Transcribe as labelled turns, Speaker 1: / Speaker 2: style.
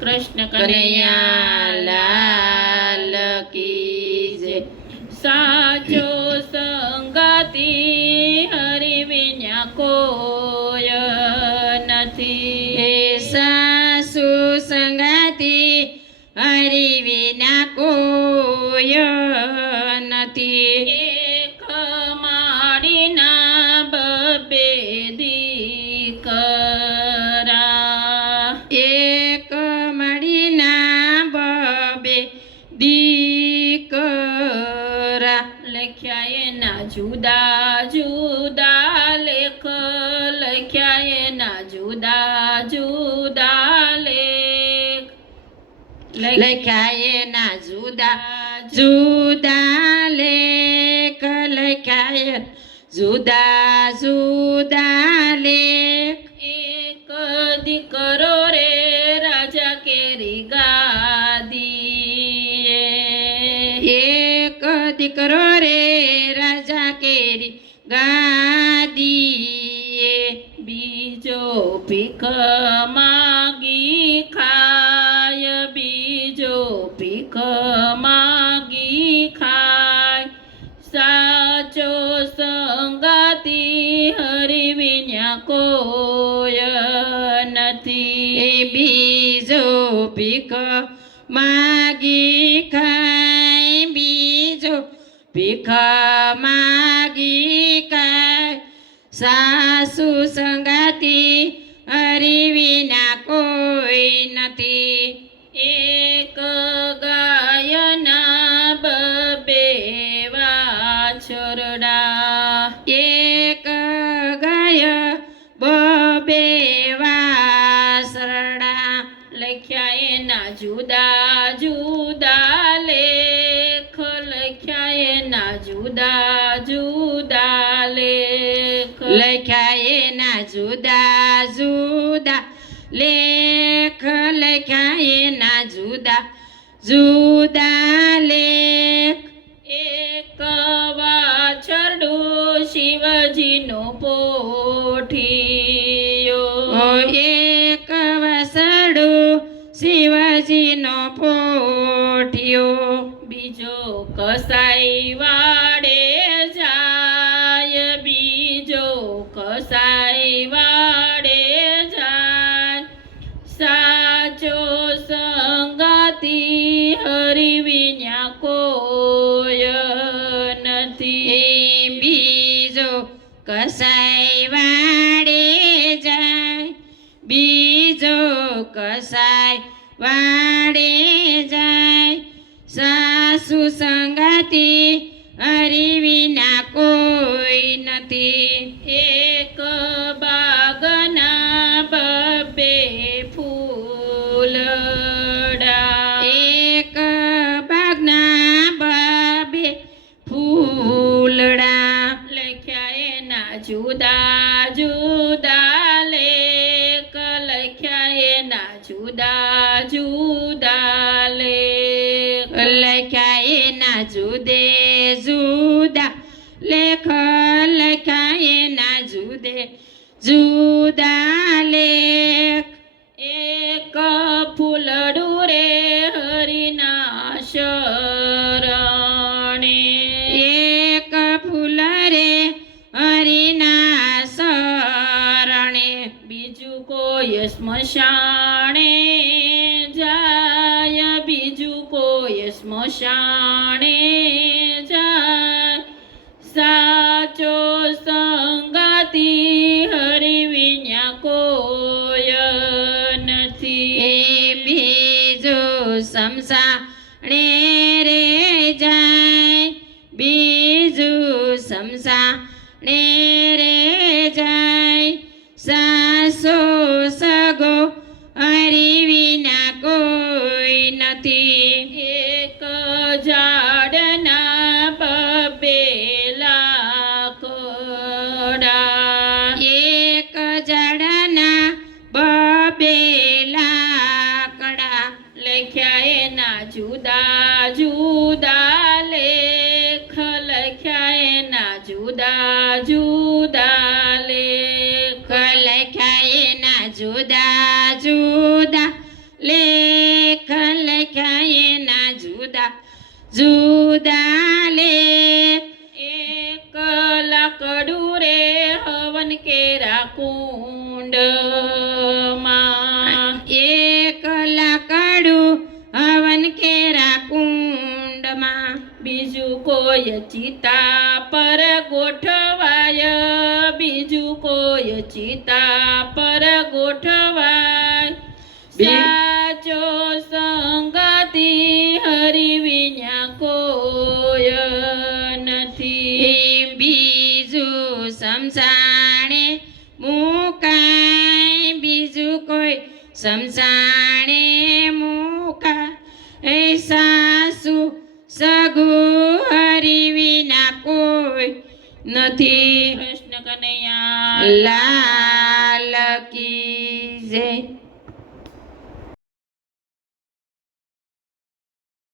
Speaker 1: કૃષ્ણ કનૈયા લાલ કી જય સાચો જુદા જુદા લેખ લખ્યા એના જુદા જુદા લેખ
Speaker 2: લખ્યા એના જુદા જુદા લેખ લખ્યા જુદા જુદા
Speaker 1: કેરી
Speaker 2: ગાદીએ
Speaker 1: બીજો ભીખ માગી ખાય, બીજો ભીખ માગી ખાય. સાચો સંગાતી હરિ વિના કોય નથી.
Speaker 2: એ બીજો ભીખ માગી ખાય, બીજો ભીખ
Speaker 1: જુદા જુદા લેખ. લખ્યા એના જુદા જુદા લેખ.
Speaker 2: લખ્યા એના જુદા જુદા લેખ.
Speaker 1: એક વાછરડું શિવજીનો પોઠિયો.
Speaker 2: એક વસડું શિવજીનો પોઠિયો.
Speaker 1: બીજો કસાઈ કસાઈ વાડે જાય,
Speaker 2: બીજો કસાઈ વાડે જાય. સાસુ સંગાતી હરી વિના કોઈ નથી.
Speaker 1: એક બાગના બબે જુદા જુદા લેખ લખ્યા એના જુદા જુદા લેખ
Speaker 2: લખ્યા એના જુદે જુદા લેખ લખ્યા એના જુદે જુદા લેખ
Speaker 1: સ્મશાણે જાય, બીજું કોઈ સ્મશાણે જાય. સાચો સંગાતી હરિ વિના કોય નથી.
Speaker 2: એ બીજો સમસાણે રે જાય, બીજું સમસાણે રે જાય.
Speaker 1: એક ઝાડના કુંડમાં બીજું કોઈ ચિતા પર ગોઠવાય. બીજું કોઈ ચિતા પર ગોઠવાય. સાચો સંગતિ હરી વિના કોઈ નથી.
Speaker 2: બીજું સમસાણે મુકાય. બીજું કોઈ સમસાણે કોઈ નથી.
Speaker 1: કૃષ્ણ કનૈયા.
Speaker 2: લા